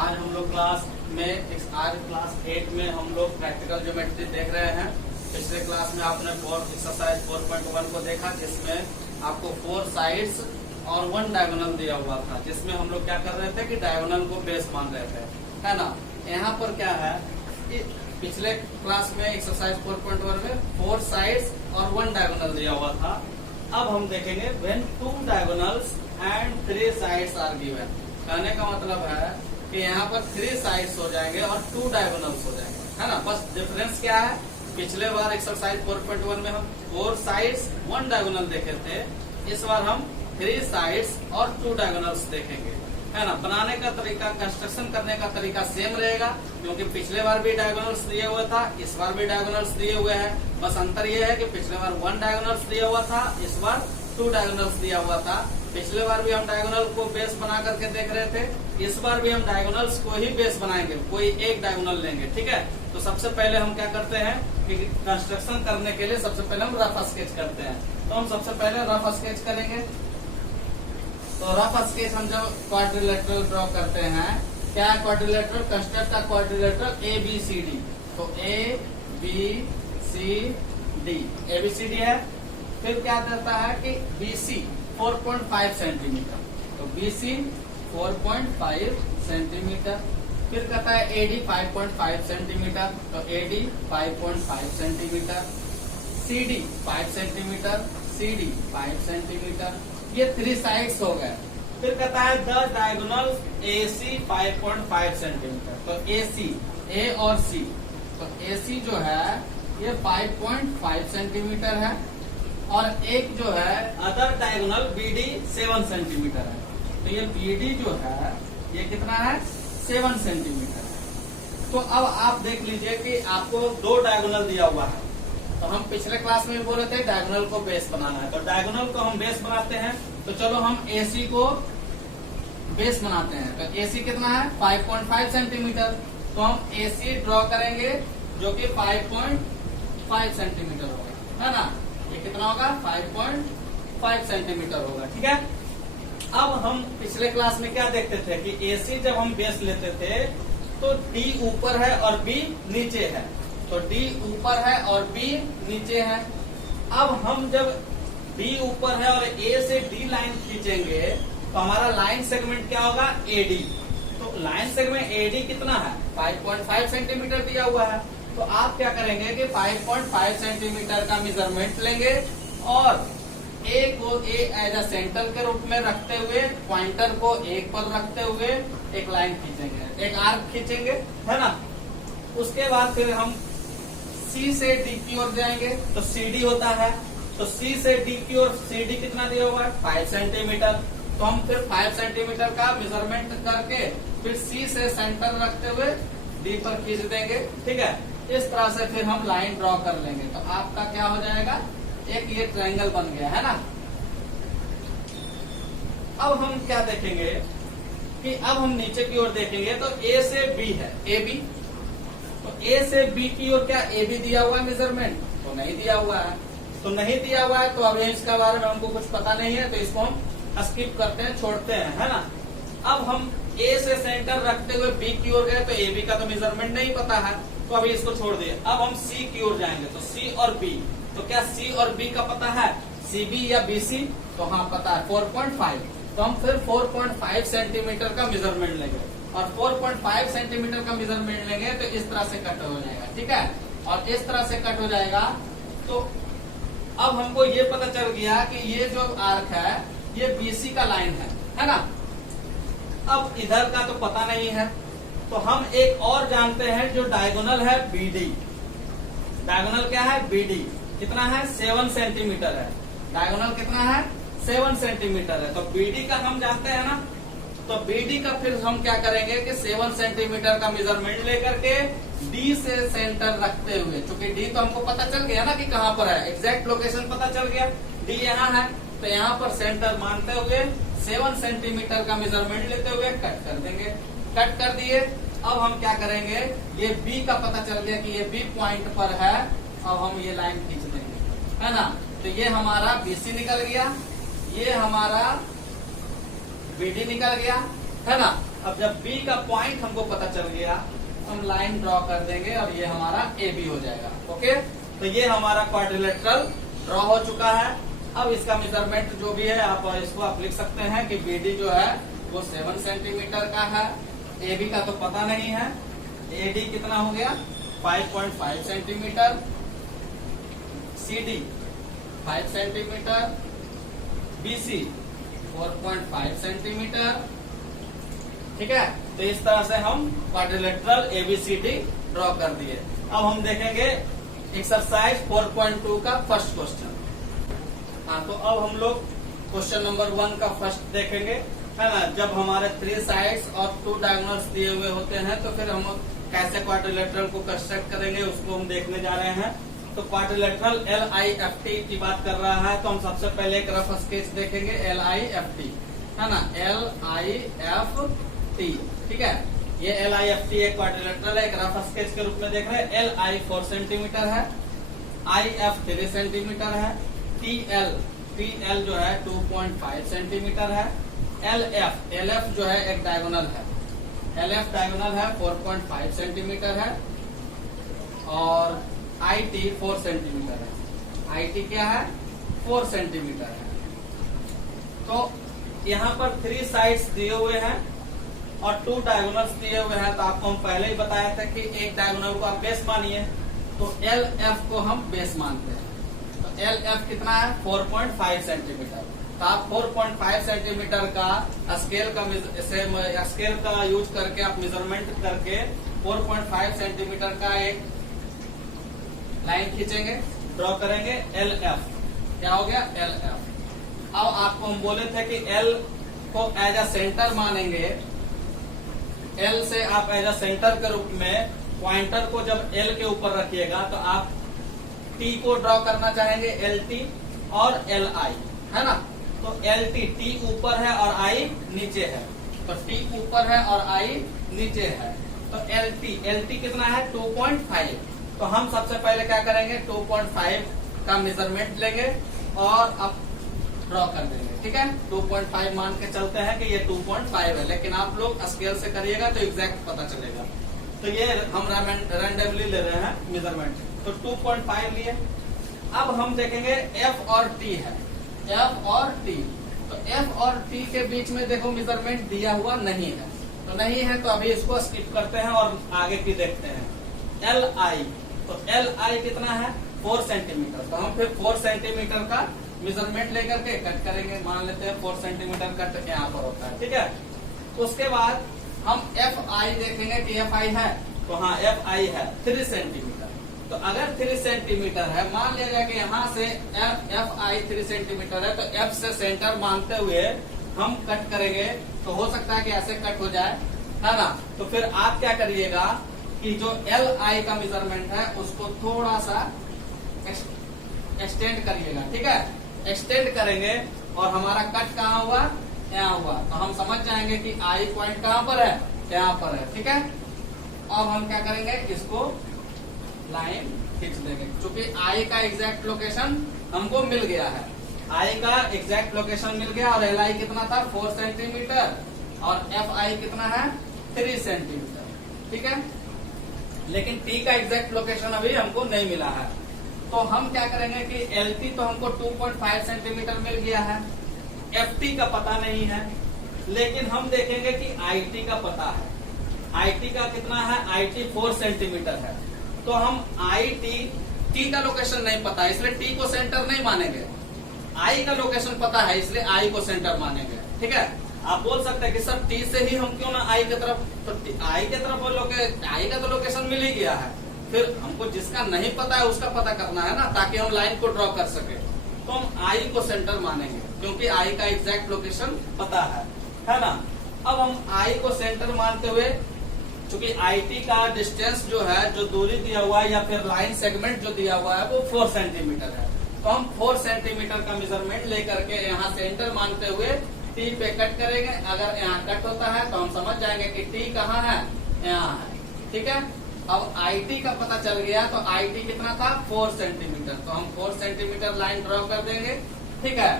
आज हम लोग क्लास 8 में हम लोग प्रैक्टिकल ज्योमेट्री देख रहे हैं। पिछले क्लास में आपने एक्सरसाइज 4.1 को देखा, जिसमें आपको 4 साइड्स और 1 डायगोनल दिया हुआ था, जिसमें हम लोग क्या कर रहे थे कि डायगोनल को बेस मान रहे थे, है ना। यहाँ पर क्या है कि पिछले क्लास में एक्सरसाइज 4.1 में 4 साइड्स और 1 डायगोनल दिया हुआ था। अब हम देखेंगे when 2 diagonals and 3 sides are given. कहने का मतलब है कि यहाँ पर 3 साइड्स हो जाएंगे और 2 डायगोनल्स हो जाएंगे, है ना। बस डिफरेंस क्या है, पिछले बार एक्सरसाइज 4.1 में हम 4 साइड्स 1 डायगोनल देखे थे, इस बार हम 3 साइड्स और 2 डायगोनल्स देखेंगे, है ना। बनाने का तरीका, कंस्ट्रक्शन करने का तरीका सेम रहेगा, क्योंकि पिछले बार भी डायगोनल्स दिए हुए था, इस बार भी डायगोनल्स दिए हुए हैं। बस अंतर ये है कि पिछले बार 1 डायगोनल्स दिया हुआ था, इस बार 2 डायगोनल्स दिया हुआ था। पिछले बार भी हम डायगोनल को बेस बना करके देख रहे थे, इस बार भी हम डायगोनल्स को ही बेस बनाएंगे, कोई एक डायगोनल लेंगे, ठीक है। तो सबसे पहले हम क्या करते हैं कि कंस्ट्रक्शन करने के लिए सबसे पहले हम रफ स्केच करते हैं। तो हम सबसे पहले रफ स्केच करेंगे। तो रफ स्केच हम जब क्वाड्रिलेटरल ड्रॉ करते हैं, क्या है क्वाड्रिलेटरल, कंस्ट्रक्ट का क्वाड्रिलेटरल ABCD। तो ABCD ABCD है। फिर क्या देता है कि BC 4.5 सेंटीमीटर, तो BC 4.5 सेंटीमीटर। फिर कहता है AD 5.5 सेंटीमीटर, तो AD 5.5 centimetre. CD 5 centimetre, CD 5 centimetre. ये 3 साइड्स हो गए। फिर कहता है द डायगोनल AC 5.5 सेंटीमीटर, तो AC A और C, तो AC जो है ये 5.5 सेंटीमीटर है, और एक जो है अदर डायगोनल BD 7 सेंटीमीटर है। तो ये BD जो है ये कितना है, 7 सेंटीमीटर है। तो अब आप देख लीजिए कि आपको 2 डायगोनल दिया हुआ है। तो हम पिछले क्लास में भी बोले थे डायगोनल को बेस बनाना है, तो डायगोनल को हम बेस बनाते हैं। तो चलो हम AC को बेस बनाते हैं। तो AC कितना है, 5.5 सेंटीमीटर। तो हम AC ड्रॉ करेंगे जो कि 5.5 सेंटीमीटर होगा, है ना। ये कितना होगा, 5.5 सेंटीमीटर होगा, ठीक है। अब हम पिछले क्लास में क्या देखते थे कि AC जब हम बेस लेते थे तो D ऊपर है और B नीचे है, तो D ऊपर है और B नीचे है। अब हम जब D ऊपर है और A से D लाइन खींचेंगे तो हमारा लाइन सेगमेंट क्या होगा, AD। तो लाइन सेगमेंट AD कितना है, 5.5 सेंटीमीटर दिया हुआ है। तो आप क्या करेंगे कि 5.5 सेंटीमीटर का मेजरमेंट लेंगे और A को एज अ सेंटर के रूप में रखते हुए, पॉइंटर को 1 पर रखते हुए एक लाइन खींचेंगे, एक आर्क खींचेंगे, है ना। उसके बाद फिर हम C से D की ओर जाएंगे, तो CD होता है। तो C से D की ओर CD कितना दिया हुआ है, 5 सेंटीमीटर। तो हम फिर 5 सेंटीमीटर का मेजरमेंट करके फिर C से सेंटर रखते हुए D पर खींच देंगे, ठीक है। इस तरह से फिर हम लाइन ड्रॉ कर लेंगे। तो आपका क्या हो जाएगा, एक ये ट्रायंगल बन गया, है ना। अब हम क्या देखेंगे कि अब हम नीचे की ओर देखेंगे तो A से B है, AB। तो A से B की ओर क्या AB दिया हुआ है मेजरमेंट, तो नहीं दिया हुआ है। तो नहीं दिया हुआ है तो अभी इसके बारे में हमको कुछ पता नहीं है, तो इसको हम स्किप करते हैं, छोड़ते हैं, है ना। अब हम A से सेंटर रखते हुए B की ओर गए तो AB का तो मेजरमेंट नहीं पता है, तो अभी इसको छोड़ दिए। अब हम C की ओर जाएंगे, तो C और B, तो क्या C और B का पता है, CB या BC, तो हाँ पता है 4.5। तो हम फिर 4.5 सेंटीमीटर का मेजरमेंट लेंगे, और 4.5 सेंटीमीटर का मेजरमेंट लेंगे तो इस तरह से कट हो जाएगा, ठीक है। और इस तरह से कट हो जाएगा। तो अब हमको ये पता चल गया कि ये जो आर्क है ये BC का लाइन है ना। अब इधर का तो पता नहीं है, तो हम एक और जानते हैं जो डायगोनल है BD। डायगोनल क्या है, BD कितना है, 7 सेंटीमीटर है। डायगोनल कितना है, 7 सेंटीमीटर है। तो BD का हम जानते हैं ना। तो BD का फिर हम क्या करेंगे कि 7 सेंटीमीटर का मेजरमेंट लेकर के D से सेंटर रखते हुए, क्योंकि D तो हमको पता चल गया ना कि कहाँ पर है, एग्जैक्ट लोकेशन पता चल गया, D यहाँ है। तो यहाँ पर सेंटर मानते हुए 7 सेंटीमीटर का मेजरमेंट लेते हुए कट कर देंगे। कट कर दिए। अब हम क्या करेंगे, ये B का पता चल गया कि ये B पॉइंट पर है, अब हम ये लाइन खींच देंगे, है ना। तो ये हमारा BC निकल गया, ये हमारा BD निकल गया। है ना। अब जब बी का पॉइंट हमको पता चल गया, हम लाइन ड्रॉ कर देंगे और ये हमारा ए बी हो जाएगा। ओके, तो ये हमारा क्वाड्रिलेटरल ड्रॉ हो चुका है। अब इसका मेजरमेंट जो भी है आप इसको आप लिख सकते हैं कि बीडी जो है वो 7 सेंटीमीटर का है। एबी का तो पता नहीं है। एडी कितना हो गया 5.5 centimetre, CD 5 centimetre, BC 4.5 centimetre. ठीक है, तो इस तरह से हम क्वाड्रिलेटरल एबीसीडी ड्रॉ कर दिए। अब हम देखेंगे एक्सरसाइज 4.2 का फर्स्ट क्वेश्चन। हाँ, तो अब हम लोग क्वेश्चन नंबर 1 का फर्स्ट देखेंगे, है ना। जब हमारे 3 साइड्स और 2 डायगोनल्स दिए हुए होते हैं तो फिर हम कैसे क्वाड्रिलेटरल को कंस्ट्रक्ट करेंगे उसको हम देखने जा रहे हैं। तो क्वाड्रिलेटरल LIFT की बात कर रहा है, तो हम सबसे पहले एक रफ स्केच देखेंगे LIFT, है ना। LIFT, ठीक है। ये LIFT एक क्वाड्रिलेटरल है, एक रफ स्केच के रूप में देख रहे हैं। LI 4 सेंटीमीटर है, IF 3 सेंटीमीटर है, TL जो है 2.5 सेंटीमीटर है, LF जो है एक डायगोनल है, LF डायगोनल है 4.5 सेंटीमीटर है, और IT 4 सेंटीमीटर है। IT क्या है 4 सेंटीमीटर है। तो यहाँ पर 3 साइड्स दिए हुए हैं और 2 डायगोनल्स दिए हुए हैं। तो आपको हम पहले ही बताया था कि एक डायगोनल को आप बेस मानिए, तो LF को हम बेस मानते हैं। तो LF कितना है 4.5 सेंटीमीटर। तो आप 4.5 सेंटीमीटर का स्केल का यूज करके आप मेजरमेंट करके 4.5 सेंटीमीटर का एक लाइन खींचेंगे, ड्रॉ करेंगे LF। क्या हो गया LF। अब आपको हम बोले थे कि L को एज अ सेंटर मानेंगे। L से आप एज अ सेंटर के रूप में पॉइंटर को जब L के ऊपर रखिएगा तो आप T को ड्रॉ करना चाहेंगे, LT और LI, है ना। तो LT T ऊपर है और I नीचे है, तो T ऊपर है और I नीचे है। तो LT कितना है 2.5। तो हम सबसे पहले क्या करेंगे 2.5 का मेजरमेंट लेंगे और अब ड्रॉ कर देंगे। ठीक है, 2.5 मान के चलते हैं कि ये 2.5 है, लेकिन आप लोग स्केल से करिएगा तो एग्जैक्ट पता चलेगा। तो ये हम रैंडमली ले रहे हैं मेजरमेंट, तो 2.5 लिए। अब हम देखेंगे F और T है, F और T। तो F और T के बीच में देखो मेजरमेंट दिया हुआ नहीं है, तो नहीं है तो अभी इसको स्किप करते हैं और आगे की देखते हैं। LI, तो LI कितना है 4 सेंटीमीटर। तो हम फिर 4 सेंटीमीटर का मेजरमेंट लेकर के कट करेंगे। मान लेते हैं 4 सेंटीमीटर कट यहाँ पर होता है, ठीक है। उसके बाद हम FI देखेंगे कि FI है, तो हाँ FI है 3 सेंटीमीटर। तो अगर 3 सेंटीमीटर है, मान लिया जाए कि यहाँ से FI 3 सेंटीमीटर है, तो F से सेंटर मानते हुए हम कट करेंगे। तो हो सकता है कि ऐसे कट हो जाए, है ना। तो फिर आप क्या करिएगा कि जो LI का मेजरमेंट है उसको थोड़ा सा एक्सटेंड करिएगा, ठीक है। एक्सटेंड करेंगे और हमारा कट कहाँ हुआ, यहाँ हुआ। तो हम समझ जाएंगे कि I पॉइंट कहाँ पर है, यहाँ पर है, ठीक है। अब हम क्या करेंगे, इसको लाइन खींच देंगे, क्योंकि I का एग्जैक्ट लोकेशन हमको मिल गया है। I का एग्जैक्ट लोकेशन मिल गया और LI कितना था 4 सेंटीमीटर और FI कितना है 3 सेंटीमीटर, ठीक है। लेकिन T का एग्जैक्ट लोकेशन अभी हमको नहीं मिला है। तो हम क्या करेंगे कि LT तो हमको 2.5 सेंटीमीटर मिल गया है, FT का पता नहीं है, लेकिन हम देखेंगे कि IT का पता है। IT का कितना है, IT 4 सेंटीमीटर है। तो हम T का लोकेशन नहीं पता है, इसलिए T को सेंटर नहीं मानेंगे। I का लोकेशन पता है, इसलिए I को सेंटर मानेंगे, ठीक है। आप बोल सकते हैं कि सर T से ही हम क्यों ना I की तरफ, तो I की तरफ I का तो लोकेशन मिल ही गया है, फिर हमको जिसका नहीं पता है उसका पता करना है ना, ताकि हम लाइन को ड्रॉ कर सके। तो हम I को सेंटर मानेंगे क्योंकि I का एग्जैक्ट लोकेशन पता है ना। अब हम I को सेंटर मानते हुए, चूंकि IT का डिस्टेंस जो है, जो दूरी दिया हुआ है या फिर लाइन सेगमेंट जो दिया हुआ है वो 4 सेंटीमीटर है। तो हम 4 सेंटीमीटर का मेजरमेंट लेकर के यहाँ सेंटर मानते हुए T पे कट करेंगे। अगर यहाँ कट होता है तो हम समझ जाएंगे कि T कहाँ है, यहाँ है, ठीक है। अब IT का पता चल गया, तो IT कितना था 4 सेंटीमीटर। तो हम 4 सेंटीमीटर लाइन ड्रॉ कर देंगे, ठीक है।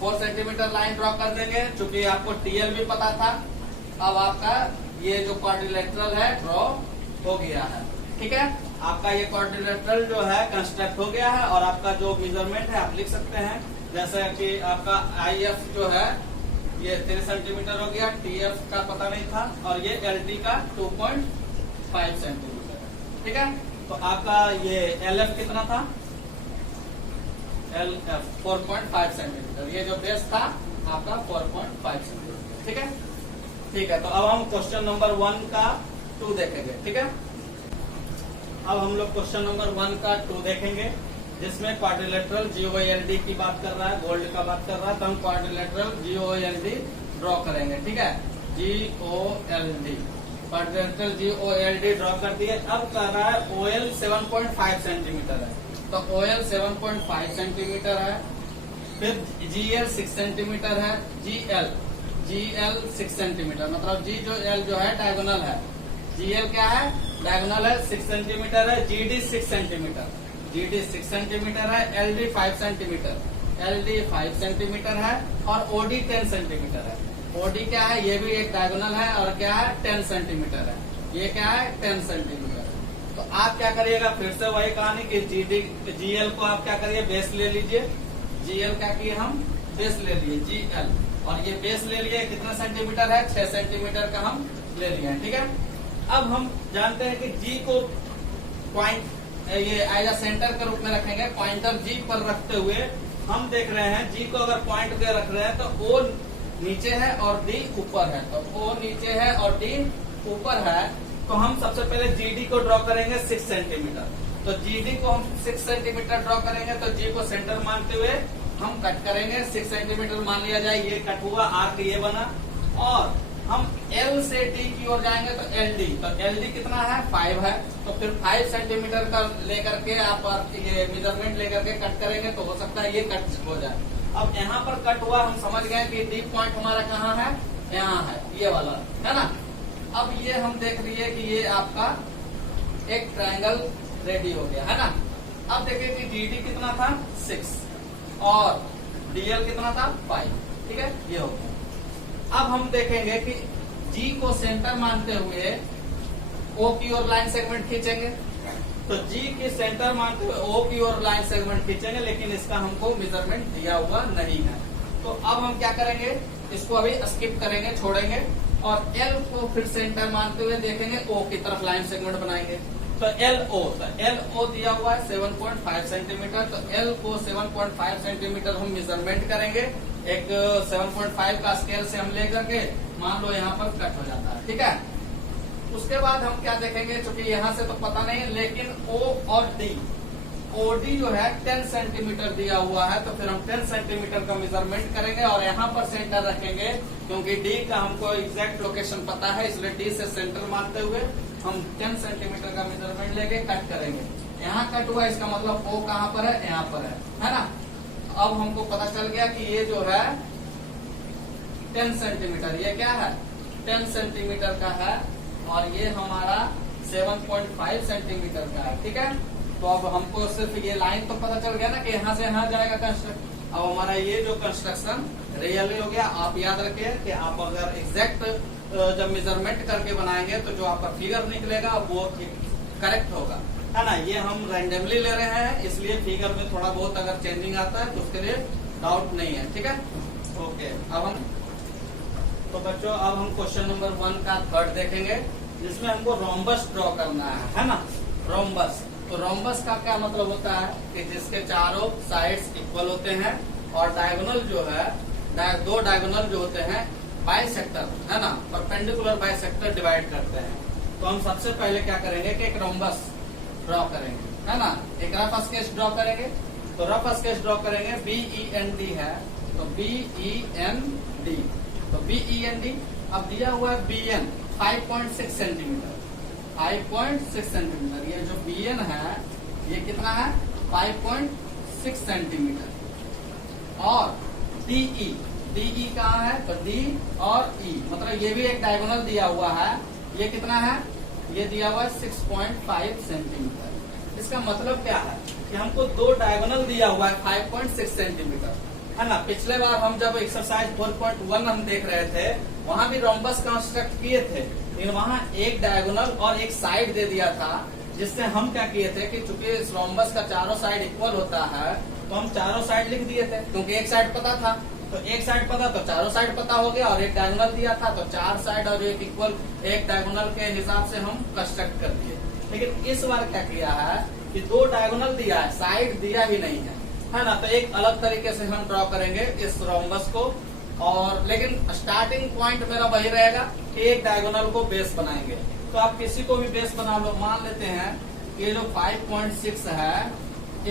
4 सेंटीमीटर लाइन ड्रॉ कर देंगे, चूंकि आपको TL भी पता था, अब आपका ये जो क्वाड्रिलेटरल है ड्रॉ हो गया है। ठीक है, आपका ये क्वाड्रिलेटरल जो है कंस्ट्रक्ट हो गया है और आपका जो मेजरमेंट है आप लिख सकते हैं, जैसे कि आपका IF जो है ये 3 सेंटीमीटर हो गया, TF का पता नहीं था और ये LT का 2.5 सेंटीमीटर। ठीक है, तो आपका ये LF कितना था, LF 4.5 सेंटीमीटर, ये जो बेस था आपका 4.5 सेंटीमीटर। ठीक है, ठीक है, तो अब हम क्वेश्चन नंबर 1 का 2 देखेंगे। ठीक है, अब हम लोग क्वेश्चन नंबर 1 का 2 देखेंगे, जिसमें क्वाड्रिलेटरल GOLD की बात कर रहा है, गोल्ड का बात कर रहा है, तो हम क्वाड्रिलेटरल GOLD ड्रॉ करेंगे। ठीक है, GOLD क्वाड्रिलेटरल GOLD ड्रॉ कर दिए। अब कर रहा है OL 7.5 सेंटीमीटर है, तो OL 7.5 सेंटीमीटर है, फिर GL 6 सेंटीमीटर है, GL 6 सेंटीमीटर, मतलब G जो L जो है डायगोनल है, GL क्या है डायगोनल है 6 सेंटीमीटर है, GD 6 सेंटीमीटर, GD 6 सेंटीमीटर है, LD 5 सेंटीमीटर, LD 5 सेंटीमीटर है और OD 10 सेंटीमीटर है। OD क्या है, ये भी एक डायगोनल है और क्या है 10 सेंटीमीटर है, ये क्या है 10 सेंटीमीटर। तो आप क्या करिएगा, फिर से वही कहानी कि GL को आप क्या करिए बेस ले लीजिए, GL क्या किए हम बेस ले लिए GL, और ये बेस ले लिए कितना सेंटीमीटर है 6 सेंटीमीटर का हम ले लिए। ठीक है, अब हम जानते हैं कि G को पॉइंट ये एज सेंटर के रूप में रखेंगे, पॉइंटर G पर रखते हुए हम देख रहे हैं G को अगर पॉइंट पे रख रहे हैं तो O नीचे है और D ऊपर है, तो O नीचे है और D ऊपर है, तो हम सबसे पहले GD को ड्रॉ करेंगे 6 सेंटीमीटर। तो GD को हम 6 सेंटीमीटर ड्रॉ करेंगे, तो G को सेंटर मानते हुए हम कट करेंगे 6 सेंटीमीटर मान लिया जाए, ये कट हुआ, आर्क ये बना, और हम L से D की ओर जाएंगे तो LD, तो LD कितना है 5 है, तो फिर 5 सेंटीमीटर का लेकर के आप ये मेजरमेंट लेकर के कट करेंगे तो हो सकता है ये कट हो जाए। अब यहाँ पर कट हुआ, हम समझ गए कि D पॉइंट हमारा कहाँ है, यहाँ है, ये वाला है ना। अब ये हम देख लिए कि ये आपका एक ट्रायंगल रेडी हो गया है ना। अब देखिए कि GD कितना था 6 और DL कितना था 5। ठीक है, ये हो गया। अब हम देखेंगे कि G को सेंटर मानते हुए O की ओर लाइन सेगमेंट खींचेंगे, तो G की सेंटर मानते हुए O की ओर लाइन सेगमेंट खींचेंगे, लेकिन इसका हमको मेजरमेंट दिया हुआ नहीं है। तो अब हम क्या करेंगे, इसको अभी स्किप करेंगे, छोड़ेंगे, और L को फिर सेंटर मानते हुए देखेंगे O की तरफ लाइन सेगमेंट बनाएंगे। तो LO दिया हुआ है 7.5 सेंटीमीटर, तो L को 7.5 सेंटीमीटर हम मेजरमेंट करेंगे, एक 7.5 का स्केल से हम लेकर के मान लो यहाँ पर कट हो जाता है। ठीक है, उसके बाद हम क्या देखेंगे, क्योंकि यहाँ से तो पता नहीं है, लेकिन O और D, OD जो है 10 सेंटीमीटर दिया हुआ है, तो फिर हम 10 सेंटीमीटर का मेजरमेंट करेंगे और यहाँ पर सेंटर रखेंगे, क्योंकि D का हमको एग्जैक्ट लोकेशन पता है, इसलिए D से सेंटर मानते हुए हम 10 सेंटीमीटर का मेजरमेंट लेके कट करेंगे। यहाँ कट हुआ, इसका मतलब O कहाँ पर है, यहाँ पर है ना। अब हमको पता चल गया कि ये जो है 10 सेंटीमीटर, ये क्या है 10 सेंटीमीटर का है, और ये हमारा 7.5 सेंटीमीटर का है। ठीक है, तो अब हमको सिर्फ ये लाइन तो पता चल गया ना कि यहाँ से यहाँ जाएगा कंस्ट्रक्ट। अब हमारा ये जो कंस्ट्रक्शन रियली हो गया। आप याद रखिए कि आप अगर एग्जैक्ट जब मेजरमेंट करके बनाएंगे तो जो आपका फिगर निकलेगा वो करेक्ट होगा, है ना। ये हम रैंडमली ले रहे हैं, इसलिए फिगर में थोड़ा बहुत अगर चेंजिंग आता है तो उसके लिए डाउट नहीं है। ठीक है, ओके। अब हम तो बच्चों अब हम क्वेश्चन नंबर 1 का थर्ड देखेंगे, जिसमें हमको रोम्बस ड्रॉ करना है ना। रोम्बस, तो रोम्बस का क्या मतलब होता है कि जिसके चारों साइड्स इक्वल होते हैं और डायगोनल जो है, दो डायगोनल जो होते हैं बाइसेक्टर, है ना, परपेंडिकुलर बाइसेक्टर डिवाइड करते हैं। तो हम सबसे पहले क्या करेंगे कि एक रोम्बस ड्रॉ करेंगे, है ना। एक रफ स्केच ड्रॉ करेंगे, तो रफ स्केच ड्रॉ करेंगे, BEND है, तो BEND, तो BEND। अब दिया हुआ है BN 5.6 सेंटीमीटर, 5.6 सेंटीमीटर। ये जो BN है ये कितना है 5.6 सेंटीमीटर। और DE कहाँ है, तो D और E, मतलब ये भी एक डायगोनल दिया हुआ है, ये कितना है, ये दिया हुआ है 6.5 सेंटीमीटर। इसका मतलब क्या है कि हमको दो डायगोनल दिया हुआ है 5.6 सेंटीमीटर, है ना। पिछले बार हम जब एक्सरसाइज 4.1 हम देख रहे थे, वहां भी रोम्बस कंस्ट्रक्ट किए थे, लेकिन वहां एक डायगोनल और एक साइड दे दिया था, जिससे हम क्या किए थे कि चूंकि इस रोम्बस का चारों साइड इक्वल होता है, तो हम चारों साइड लिख दिए थे, क्योंकि एक साइड पता था, तो एक साइड पता तो चारों साइड पता हो गया, और एक डायगोनल दिया था तो चार साइड और एक इक्वल एक डायगोनल के हिसाब से हम कंस्ट्रक्ट कर दिए। लेकिन इस बार क्या किया है कि दो डायगोनल दिया है, साइड दिया ही नहीं है ना। तो एक अलग तरीके से हम ड्रॉ करेंगे इस रोम्बस को, और लेकिन स्टार्टिंग पॉइंट मेरा वही रहेगा कि एक डायगोनल को बेस बनाएंगे। तो आप किसी को भी बेस बना लो, मान लेते हैं ये जो 5.6 है,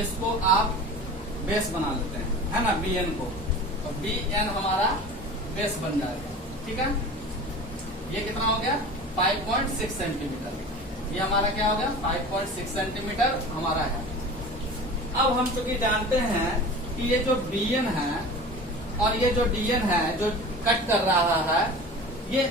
इसको आप बेस बना लेते हैं, है ना, BN को, तो BN हमारा बेस बन जाएगा। ठीक है, ये कितना हो गया 5.6 सेंटीमीटर, ये हमारा क्या हो गया 5.6 सेंटीमीटर हमारा है। अब हम चूंकि जानते हैं कि ये जो BN है और ये जो DN है जो कट कर रहा है, ये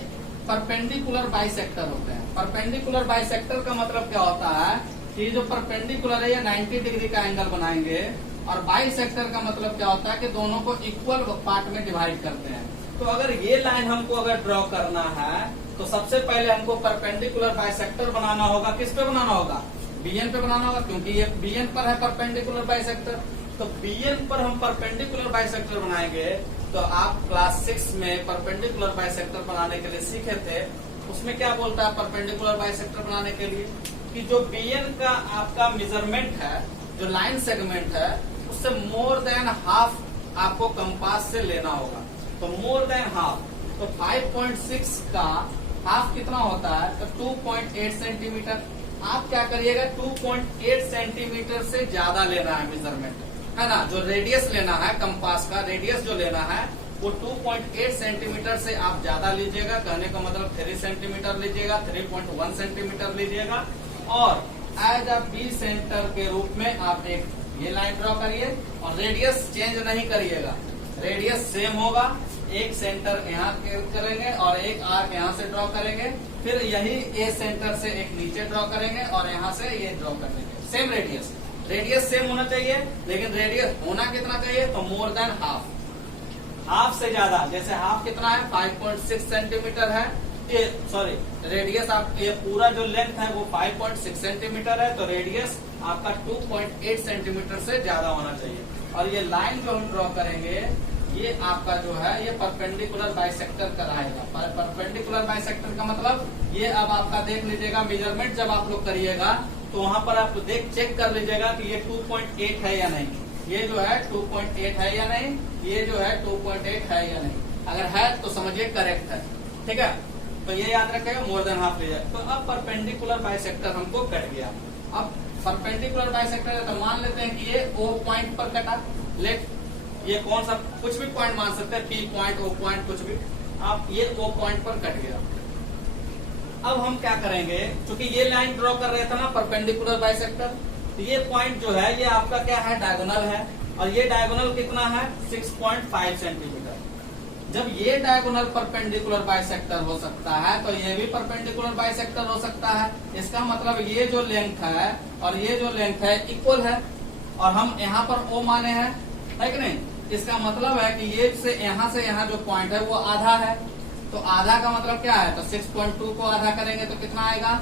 परपेंडिकुलर बाइसेक्टर होते हैं। परपेंडिकुलर बाइसेक्टर का मतलब क्या होता है कि जो परपेंडिकुलर है ये 90 डिग्री का एंगल बनाएंगे, और बाइसेक्टर का मतलब क्या होता है कि दोनों को इक्वल पार्ट में डिवाइड करते हैं। तो अगर ये लाइन हमको अगर ड्रॉ करना है, तो सबसे पहले हमको परपेंडिकुलर बाइसेक्टर बनाना होगा। किस पे बनाना होगा, BN पे बनाना होगा, क्योंकि ये BN पर है परपेंडिकुलर बाइसेक्टर। तो BN पर हम परपेंडिकुलर बाइसेक्टर बनाएंगे। तो आप क्लास 6 में परपेंडिकुलर बाइसेक्टर बनाने के लिए सीखे थे, उसमें क्या बोलता है परपेंडिकुलर बाइसेक्टर बनाने के लिए कि जो BN का आपका मेजरमेंट है, जो लाइन सेगमेंट है, उससे मोर देन हाफ आपको कंपास से लेना होगा। तो मोर देन हाफ, तो 5.6 का हाफ कितना होता है, तो 2.8 सेंटीमीटर। आप क्या करिएगा 2.8 सेंटीमीटर से ज्यादा लेना है मेजरमेंट, है ना। जो रेडियस लेना है कंपास का, रेडियस जो लेना है वो 2.8 सेंटीमीटर से आप ज्यादा लीजिएगा। कहने का मतलब 3 सेंटीमीटर लीजिएगा, 3.1 सेंटीमीटर लीजिएगा, और एज अ बी सेंटर के रूप में आप एक ये लाइन ड्रॉ करिए, और रेडियस चेंज नहीं करिएगा, रेडियस सेम होगा। एक सेंटर यहाँ करेंगे और एक आर्क यहाँ से ड्रॉ करेंगे, फिर यही ए सेंटर से एक नीचे ड्रॉ करेंगे और यहाँ से ये ड्रॉ कर देंगे। सेम रेडियस, रेडियस सेम होना चाहिए, लेकिन रेडियस होना कितना चाहिए, तो मोर देन हाफ, हाफ से ज्यादा। जैसे हाफ कितना है 5.6 सेंटीमीटर है, सॉरी रेडियस आप ये पूरा जो लेंथ है वो 5.6 सेंटीमीटर है, तो रेडियस आपका 2.8 सेंटीमीटर से ज्यादा होना चाहिए। और ये लाइन जो हम ड्रॉ करेंगे, ये आपका जो है ये परपेंडिकुलर बाइसेक्टर कराएगा। परपेंडिकुलर बाइसेक्टर का मतलब ये अब आपका देख लीजिएगा मेजरमेंट जब आप लोग करिएगा, तो वहां पर आप चेक कर लीजिएगा कि ये 2.8 है या नहीं, ये जो है 2.8 है या नहीं, ये जो है 2.8 है या नहीं। अगर है तो समझिए करेक्ट है, ठीक है। तो ये याद रखेगा मोर देन हाफ लीजिए। तो अब परपेंडिकुलर बाइसेक्टर हमको कट गया। अब परपेंडिकुलर बाइसेक्टर है तो मान लेते हैं कि ये O पॉइंट पर कटा। लेट ये कौन सा कुछ भी पॉइंट मान सकते हैं, P पॉइंट, O पॉइंट, कुछ भी। आप ये O पॉइंट पर कट गया। अब हम क्या करेंगे, क्योंकि ये लाइन ड्रॉ कर रहे थे ना परपेंडिकुलर बाइसेक्टर, तो ये पॉइंट जो है ये आपका क्या है डायगोनल है, और ये डायगोनल कितना है 6.5 सेंटीमीटर। जब ये डायगोनल परपेंडिकुलर बाइसेक्टर हो सकता है, तो ये भी परपेंडिकुलर बाइसेक्टर हो सकता है। इसका मतलब ये जो लेंथ है और ये जो लेंथ है इक्वल है, और हम यहाँ पर O माने हैं, है कि नहीं। इसका मतलब है कि ये से यहाँ जो पॉइंट है वो आधा है, तो आधा का मतलब क्या है, तो 6.2 को आधा करेंगे तो कितना आएगा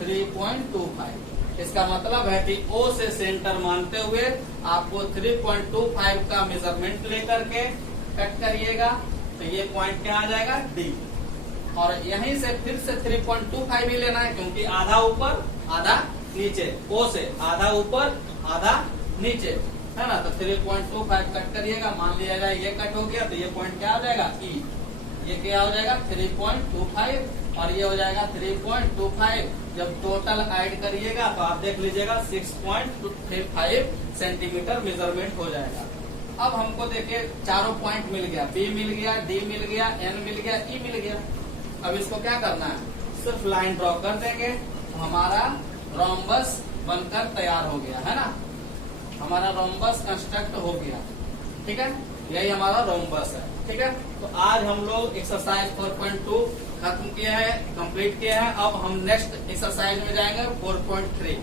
3.25। इसका मतलब है कि O से सेंटर मानते हुए आपको 3.25 का मेजरमेंट लेकर के कट करिएगा, तो ये पॉइंट क्या आ जाएगा D। और यहीं से फिर से 3.25 ही लेना है, क्योंकि आधा ऊपर आधा नीचे, O से आधा ऊपर आधा नीचे, है ना। तो 3.25 कट करिएगा, मान लिया जाए ये कट हो गया, तो ये पॉइंट क्या हो जाएगा E। ये क्या हो जाएगा 3.25 और ये हो जाएगा 3.25। जब टोटल ऐड करिएगा तो आप देख लीजिएगा 6.25 सेंटीमीटर मेजरमेंट हो जाएगा। अब हमको देखिए चारों पॉइंट मिल गया, B मिल गया, D मिल गया, N मिल गया, E मिल गया। अब इसको क्या करना है, सिर्फ लाइन ड्रॉ कर देंगे, हमारा रोम्बस बनकर तैयार हो गया, है ना। हमारा रोम्बस कंस्ट्रक्ट हो गया, ठीक है। यही हमारा रोम्बस है, ठीक है। तो आज हम लोग एक्सरसाइज 4.2 खत्म किए हैं, कंप्लीट किए हैं। अब हम नेक्स्ट एक्सरसाइज में जाएंगे 4.3।